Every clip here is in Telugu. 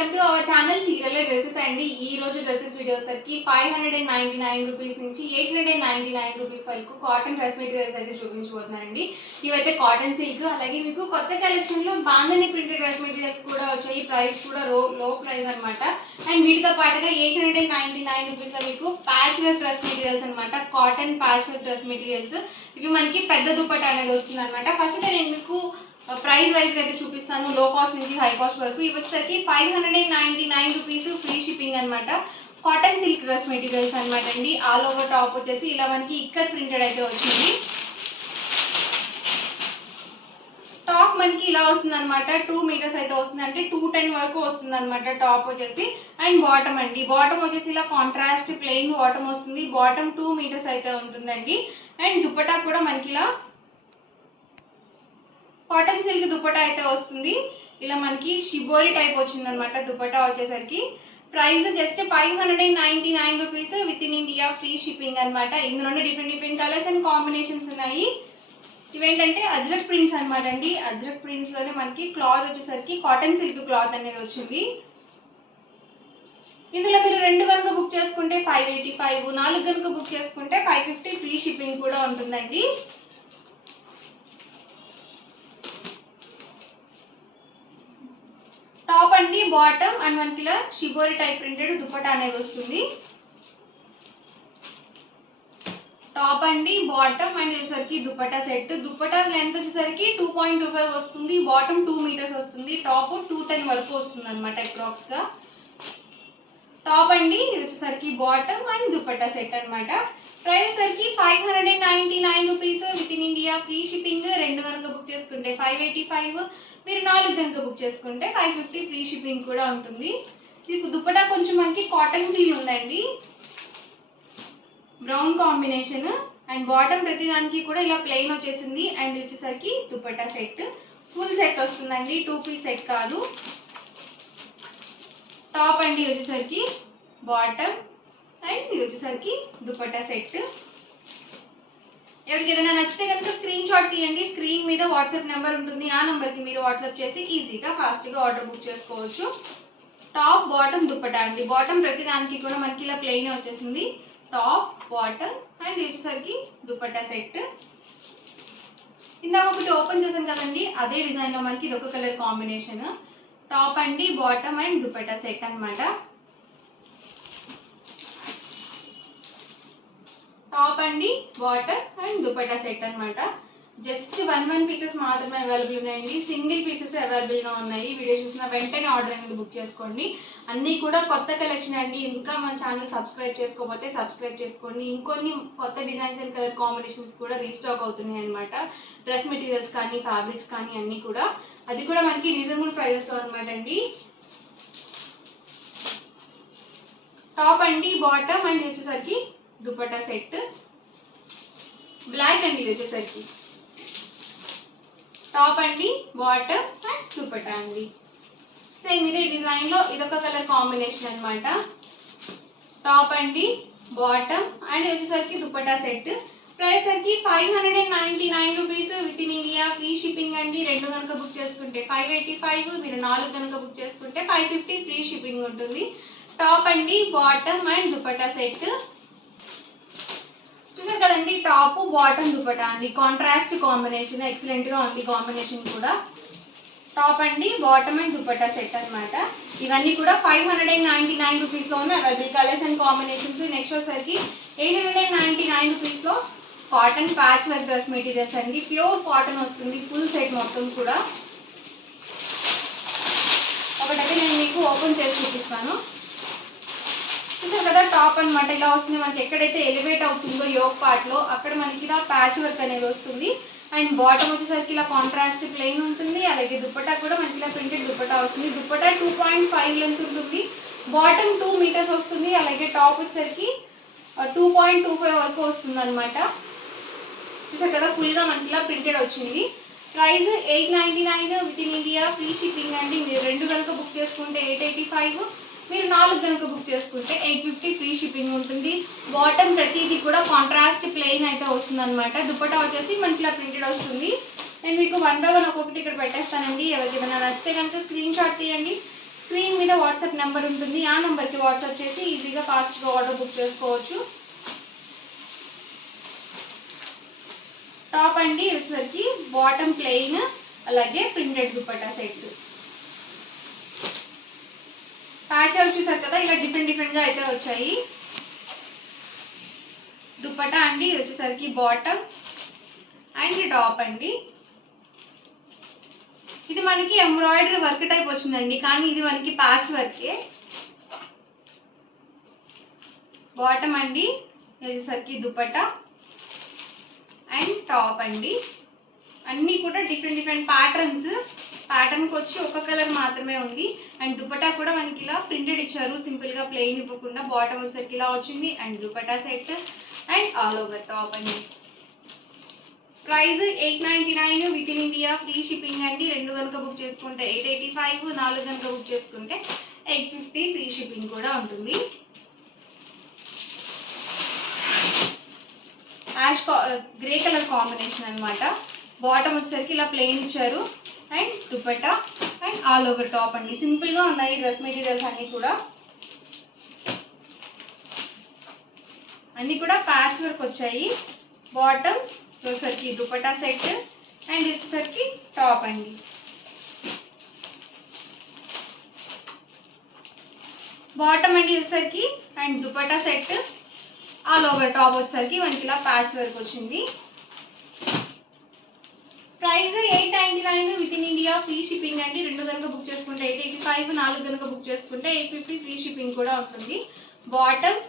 వెల్కమ్ టు అవర్ ఛానల్ చీరల డ్రెస్సెస్ అండి. ఈ రోజు డ్రెస్సెస్ వీడియో సరికి 599 రూపీస్ నుంచి 899 రూపీస్ వరకు కాటన్ డ్రెస్ మెటీరియల్స్ అయితే చూపించబోతున్నానండి. ఇవైతే కాటన్ సిల్క్, అలాగే మీకు కొత్త కలెక్షన్ లో బాంధని ప్రింటెడ్ డ్రెస్ మెటీరియల్స్ కూడా వచ్చాయి. ప్రైస్ కూడా లో ప్రైస్ అనమాట. అండ్ వీటితో పాటుగా 899 రూపీస్ లో మీకు ప్యాచ్ వర్క్ డ్రెస్ మెటీరియల్స్ అనమాట. Cotton patch work dress materials ఇవి మనకి పెద్ద దుపట్టా అనేది వస్తుంది అనమాట. ఫస్ట్ నేను మీకు ప్రైస్ వైజ్ అయితే చూపిస్తాను, లో కాస్ట్ నుంచి హై కాస్ట్ వరకు. ఇవి వచ్చేసరికి 599 రూపీస్, ఫ్రీ షిప్పింగ్ అనమాట. కాటన్ సిల్క్ డ్రెస్ మెటీరియల్స్ అనమాట అండి. ఆల్ ఓవర్ టాప్ వచ్చేసి ఇలా మనకి ఇక్కత్ ప్రింటెడ్ అయితే వచ్చింది. టాప్ మనకి ఇలా వస్తుంది అనమాట. 2 మీటర్స్ అయితే వస్తుంది, అంటే 210 వరకు వస్తుంది అనమాట టాప్ వచ్చేసి. అండ్ బాటమ్ అండి, బాటమ్ వచ్చేసి ఇలా కాంట్రాస్ట్ ప్లెయిన్ బాటమ్ వస్తుంది. బాటమ్ 2 మీటర్స్ అయితే ఉంటుందండి. అండ్ దుపట్టా కూడా మనకి ఇలా కాటన్ సిల్క్ దుపట్టా అయితే వస్తుంది. ఇలా మనకి షిబోరి టైప్ వచ్చింది అనమాట దుపట్టా వచ్చేసరికి. Price just 599 rupees, with in India free shipping అనమాట. ఇందులోనే డిఫరెంట్ కలర్స్ అండ్ కాంబినేషన్స్ ఉన్నాయి. ఇవేంటంటే అజ్రక్ ప్రింట్స్ అనమాట అండి. అజ్రక్ ప్రింట్స్ లోనే మనకి క్లాత్ వచ్చేసరికి కాటన్ సిల్క్ క్లాత్ అనేది వచ్చింది. ఇందులో మీరు 2 కనుక బుక్ చేసుకుంటే 585, 4 కనుక బుక్ చేసుకుంటే 550 ఫ్రీ షిప్పింగ్ కూడా ఉంటుందండి. టాప్ అండి, బాటమ్ అండ్ మనకి ఇలా షిబోరి టైప్ ప్రింటెడ్ దుపట్టా అనేది వస్తుంది. టాప్ అండి, బాటమ్ అండ్ వచ్చేసరికి దుపట్టా సెట్. దుపట్టా లెంత్ వచ్చేసరికి 2.25 వస్తుంది. బాటమ్ 2 మీటర్స్ వస్తుంది. టాప్ 210 వరకు వస్తుంది అనమాట అప్రాక్స్ గా. టాప్ అండి, ఇది వచ్చేసరికి బాటమ్ అండ్ దుపట్టా సెట్ అనమాట. ప్రైస్ సరికి 599 rupees, with in India free shipping. 2 కనుక బుక్ చేసుకుంటే 585, మీరు 4 కనుక బుక్ చేసుకుంటే 550 ఫ్రీ షిప్పింగ్ కూడా ఉంటుంది. ఇది దుపట్టా కొంచెం మనకి కాటన్ ఫీల్ ఉందండి, బ్రౌన్ కాంబినేషన్. అండ్ బాటమ్ ప్రతి దానికి కూడా ఇలా ప్లెయిన్ వచ్చేసింది. అండ్ వచ్చేసరికి దుపట్టా సెట్ ఫుల్ సెట్ వస్తుందండి, 2 పీస్ సెట్ కాదు. టాప్ అండి వచ్చేసరికి బాటమ్ అండ్ ఇది వచ్చేసరికి దుపట్టా సెట్. ఎవరికి ఏదైనా నచ్చితే కనుక స్క్రీన్ షాట్ తీయండి. స్క్రీన్ మీద వాట్సాప్ నెంబర్ ఉంటుంది, ఆ నెంబర్కి మీరు వాట్సాప్ చేసి ఈజీగా ఫాస్ట్గా ఆర్డర్ బుక్ చేసుకోవచ్చు. టాప్ బాటమ్ దుపట్టా అండి. బాటమ్ ప్రతి దానికి కూడా మనకి ఇలా ప్లెయిన్ వచ్చేసింది. టాప్ బాటమ్ అండ్ వచ్చేసరికి దుపట్టా సెట్. ఇందాక ఒకటి ఓపెన్ చేసాం కదండి, అదే డిజైన్లో మనకి ఇది ఒక కలర్ కాంబినేషన్. టాప్ అండి, బాటమ్ అండ్ దుపట్టా సెట్ అనమాట. టాప్ అండి, బాటమ్ అండ్ దుపట్టా సెట్ అనమాట. జస్ట్ 1 పీసెస్ మాత్రమే అవైలబుల్ ఉన్నాయండి. సింగిల్ పీసెస్ అవైలబుల్గా ఉన్నాయి. వీడియో చూసిన వెంటనే ఆర్డర్ అనేది బుక్ చేసుకోండి. అన్నీ కూడా కొత్త కలెక్షన్ అండి. ఇంకా మన ఛానల్ సబ్స్క్రైబ్ చేసుకోకపోతే సబ్స్క్రైబ్ చేసుకోండి. ఇంకొన్ని కొత్త డిజైన్స్ అండ్ కలర్ కాంబినేషన్స్ కూడా రీస్టాక్ అవుతున్నాయి అనమాట. డ్రెస్ మెటీరియల్స్ కానీ, ఫ్యాబ్రిక్స్ కానీ అన్నీ కూడా, అది కూడా మనకి రీజనబుల్ ప్రైజెస్లో అనమాట అండి. టాప్ అండి, బాటమ్ అండ్ వచ్చేసరికి దుపట్టా సెట్. బ్లాక్ అండి ఇది వచ్చేసరికి. టాప్ అండి, బాటమ్ అండ్ దుపట్టా అండి. సేమ్ ఇదే డిజైన్లో ఇదొక కలర్ కాంబినేషన్ అనమాట. టాప్ అండి, బాటమ్ అండ్ వచ్చేసరికి దుపట్టా సెట్. ప్రైస్ సరికి 599 rupees, with in India free shipping అండి. 2 కనుక బుక్ చేసుకుంటే 585, మీరు 4 కనుక బుక్ చేసుకుంటే 550 ఫ్రీ షిప్పింగ్ ఉంటుంది. టాప్ అండి, బాటమ్ అండ్ దుపట్టా సెట్. చూసారు కదండి, టాప్ బాటమ్ దుపట్టా అండి. కాంట్రాస్ట్ కాంబినేషన్ ఎక్సలెంట్ గా ఉంది కాంబినేషన్ కూడా. టాప్ అండి, బాటమ్ అండ్ దుపట్టా సెట్ అనమాట. ఇవన్నీ కూడా 599 రూపీస్ లో ఉన్న available colours and combinations. Next వచ్చేసరికి 899 రూపీస్ లో cotton patch work dress materials అండి. ప్యూర్ కాటన్ వస్తుంది, ఫుల్ సెట్ మొత్తం కూడా. ఒకటైతే నేను మీకు ఓపెన్ చేసి చూపిస్తాను. చూసారు కదా, టాప్ అనమాట ఇలా వస్తుంది. మనకి ఎక్కడైతే ఎలివేట్ అవుతుందో యోక్ పార్ట్ లో అక్కడ మనకి ఇలా ప్యాచ్ వర్క్ అనేది వస్తుంది. అండ్ బాటమ్ వచ్చేసరికి ఇలా కాంట్రాస్ట్ ప్లెయిన్ ఉంటుంది. అలాగే దుపట్టా కూడా మనకి ఇలా ప్రింటెడ్ దుపట్టా వస్తుంది. దుపట్టా 2.5 లెంత్ ఉంటుంది. బాటమ్ 2 మీటర్స్ వస్తుంది. అలాగే టాప్ వచ్చేసరికి 2.25 వరకు వస్తుంది అనమాట. చూసారు కదా, ఫుల్గా మనకి ఇలా ప్రింటెడ్ వచ్చింది. Price 899, with in India free shipping అండి. మీరు 2 కనుక బుక్ చేసుకుంటే 885, మీరు 4 కనుక బుక్ చేసుకుంటే 850 ఫ్రీ షిప్పింగ్ ఉంటుంది. బాటమ్ ప్రతిదీ కూడా కాంట్రాస్ట్ ప్లెయిన్ అయితే వస్తుంది అనమాట. దుపట్టా వచ్చేసి మనకి ఇలా ప్రింటెడ్ వస్తుంది. నేను మీకు 1 by 1 ఒక్కొక్కటి ఇక్కడ పెట్టేస్తానండి. ఎవరికి ఏదైనా నచ్చితే కనుక స్క్రీన్ షాట్ తీయండి. స్క్రీన్ మీద వాట్సాప్ నెంబర్ ఉంటుంది, ఆ నెంబర్కి వాట్సాప్ చేసి ఈజీగా ఫాస్ట్గా ఆర్డర్ బుక్ చేసుకోవచ్చు. టాప్ అండి వచ్చేసరికి బాటమ్ ప్లెయిన్, అలాగే printed dupatta set. Patch work చూసారు కదా, ఇలా డిఫరెంట్గా అయితే వచ్చాయి. దుపట్టా అండి వచ్చేసరికి బాటమ్ అండ్ టాప్ అండి. ఇది మనకి ఎంబ్రాయిడరీ వర్క్ టైప్ వచ్చిందండి, కానీ ఇది మనకి ప్యాచ్ వర్కే. బాటమ్ అండి వచ్చేసరికి దుపట్టా అండ్ టాప్ అండి. అన్నీ కూడా డిఫరెంట్ ప్యాటర్న్కి వచ్చి ఒక కలర్ మాత్రమే ఉంది. అండ్ దుపట్టా కూడా మనకి ఇలా ప్రింటెడ్ ఇచ్చారు, సింపుల్గా ప్లెయిన్ ఇవ్వకుండా. బాటమ్ వచ్చేసరికి ఇలా వచ్చింది and dupatta set and all over top అండి. Price 899 with in India, free shipping అండి. 2 కనుక బుక్ చేసుకుంటే 885, 4 కనుక బుక్ చేసుకుంటే 850, ఫ్రీ షిప్పింగ్ కూడా ఉంటుంది. గ్రే కలర్ కాంబినేషన్ అనమాట. బాటమ్ వచ్చేసరికి ఇలా ప్లెయిన్ ఇచ్చారు and dupatta and all over top అండి. సింపుల్గా ఉన్నాయి డ్రెస్ మెటీరియల్స్ అన్నీ కూడా ప్యాచ్ వర్క్ వచ్చాయి. బాటమ్ వచ్చేసరికి దుపట్టా సెట్ అండ్ వచ్చేసరికి టాప్ అండి. బాటమ్ అండి వచ్చేసరికి and dupatta set, all over top వచ్చేసరికి మనకి ఇలా ప్యాచ్ వర్క్ వచ్చింది. Price 899 with in India, free shipping అండి. 2 కనుక బుక్ చేసుకుంటే 885, 4 కనుక బుక్ చేసుకుంటే 850, ఫ్రీ షిప్పింగ్ కూడా ఉంటుంది. బాటమ్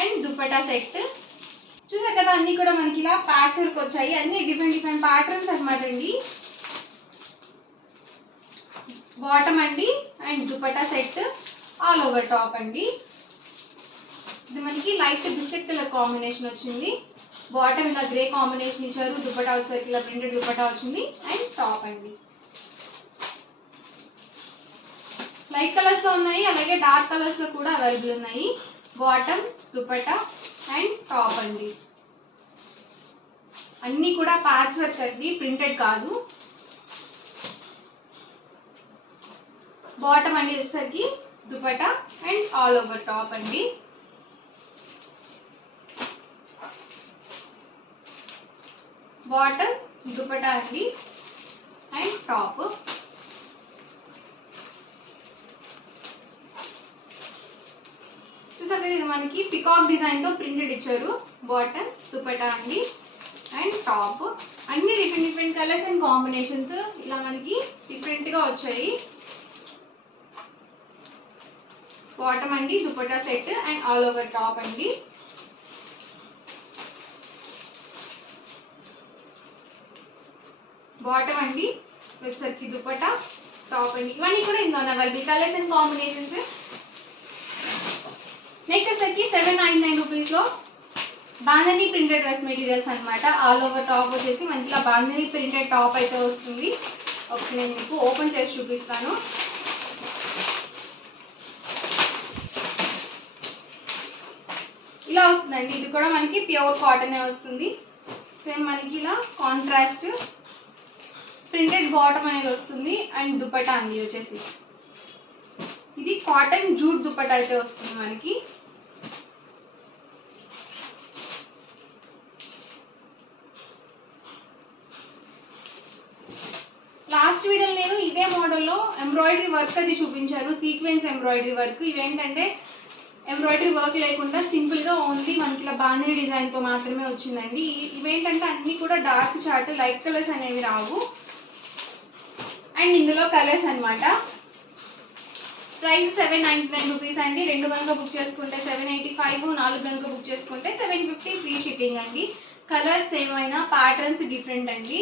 అండ్ దుపట్టా సెట్ చూసారు కదా, అన్నీ కూడా మనకి ఇలా ప్యాచ్ వర్క్ వచ్చాయి. అన్ని డిఫరెంట్ ప్యాటర్న్స్ అనమాట అండి. బాటమ్ అండి and dupatta set, all over top అండి. ఇది మనకి లైట్ బిస్కెట్ కలర్ కాంబినేషన్ వచ్చింది. బాటమ్ ఇలా గ్రే కాంబినేషన్ ఇచ్చారు, దుపట్టా వచ్చేసరికి ఇలా ప్రింటెడ్ దుపట్టా వచ్చింది అండ్ టాప్ అండి. లైట్ కలర్స్లో ఉన్నాయి, అలాగే డార్క్ కలర్స్లో కూడా అవైలబుల్ ఉన్నాయి. బాటమ్, దుపట్టా అండ్ టాప్ అండి. అన్నీ కూడా ప్యాచ్ వర్క్ అండి, ప్రింటెడ్ కాదు. బాటమ్ అండి వచ్చేసరికి dupatta and all over top అండి. బాటమ్, దుపట్టా అండి అండ్ టాప్. చూసారు ఇది మనకి పికాక్ డిజైన్తో ప్రింటెడ్ ఇచ్చారు. బాటమ్, దుపట్టా అండి అండ్ టాప్. అన్ని డిఫరెంట్ కలర్స్ అండ్ కాంబినేషన్స్ ఇలా మనకి డిఫరెంట్గా వచ్చాయి. బాటమ్ అండి dupatta set and all over top అండి. బాటమ్ అండి వచ్చేసరికి దుపట్టా, టాప్ అండి. ఇవన్నీ కూడా ఇందులో available colours and combinations. Next వచ్చేసరికి 799 రూపీస్లో బాంధనీ ప్రింటెడ్ డ్రెస్ మెటీరియల్స్ అనమాట. ఆల్ ఓవర్ టాప్ వచ్చేసి మనకి ఇలా బాంధనీ ప్రింటెడ్ టాప్ అయితే వస్తుంది. ఓకే, నేను మీకు ఓపెన్ చేసి చూపిస్తాను. ఇలా వస్తుందండి. ఇది కూడా మనకి ప్యూర్ కాటనే వస్తుంది. సేమ్ మనకి ఇలా కాంట్రాస్ట్ ప్రింటెడ్ బాటమ్ అనేది వస్తుంది అండ్ దుపట్టా అండి వచ్చేసి ఇది కాటన్ జూట్ దుపట్టా అయితే వస్తుంది మనకి. లాస్ట్ వీడియోలో నేను ఇదే మోడల్లో ఎంబ్రాయిడరీ వర్క్ అది చూపించాను, సీక్వెన్స్ ఎంబ్రాయిడరీ వర్క్. ఇవేంటంటే ఎంబ్రాయిడరీ వర్క్ లేకుండా సింపుల్గా ఓన్లీ మనకి ఇలా బాంధనీ డిజైన్తో మాత్రమే వచ్చిందండి. ఇవేంటంటే అన్నీ కూడా డార్క్ చార్ట్, లైట్ కలర్స్ అనేవి రావు. అండ్ ఇందులో కలర్స్ అనమాట. ప్రైస్ 799 రూపీస్ అండి. 2 కనుక బుక్ చేసుకుంటే 785, 4 కనుక బుక్ చేసుకుంటే 750, ఫ్రీ షిప్పింగ్ అండి. కలర్స్ ఏమైనా ప్యాటర్న్స్ డిఫరెంట్ అండి.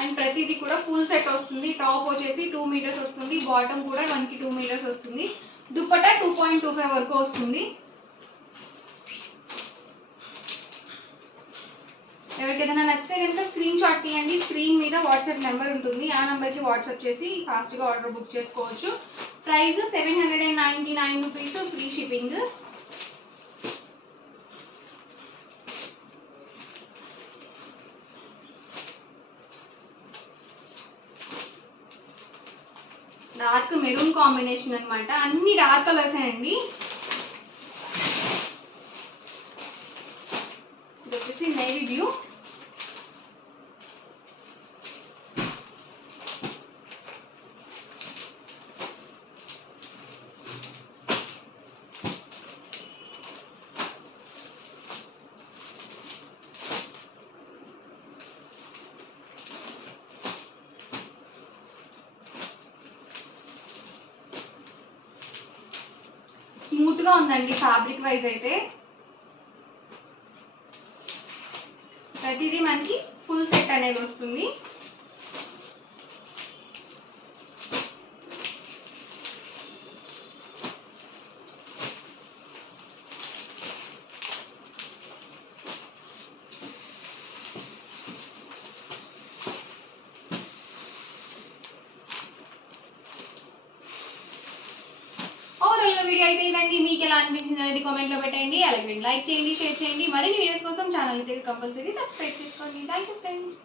అండ్ ప్రతిదీ కూడా ఫుల్ సెట్ వస్తుంది. టాప్ వచ్చేసి 2 మీటర్స్ వస్తుంది, బాటమ్ కూడా మనకి 2 మీటర్స్ వస్తుంది, దుపట్టా 2.25 వరకు వస్తుంది. ఎవరికి ఏదైనా నచ్చితే కనుక స్క్రీన్ షాట్ తీయండి. స్క్రీన్ మీద వాట్సాప్ నెంబర్ ఉంటుంది, ఆ నెంబర్కి వాట్సాప్ చేసి ఫాస్ట్గా ఆర్డర్ బుక్ చేసుకోవచ్చు. Price 799 rupees, free shipping. Dark maroon maroon combination అనమాట. అన్ని డార్క్ కలర్స్ అండి. ఇది వచ్చేసి నేవీ బ్లూ. స్మూత్గా ఉందండి ఫ్యాబ్రిక్ వైజ్ అయితే. ప్రతిదీ మనకి ఫుల్ సెట్ అనేది వస్తుంది. వీడియో అయితే ఇదండి. మీకు ఎలా అనిపించింది అనేది కామెంట్లో పెట్టండి. అలాగే లైక్ చేయండి, షేర్ చేయండి. మరిన్ని వీడియోస్ కోసం ఛానల్ అయితే కంపల్సరీ సబ్స్క్రైబ్ చేసుకోండి. Thank you friends.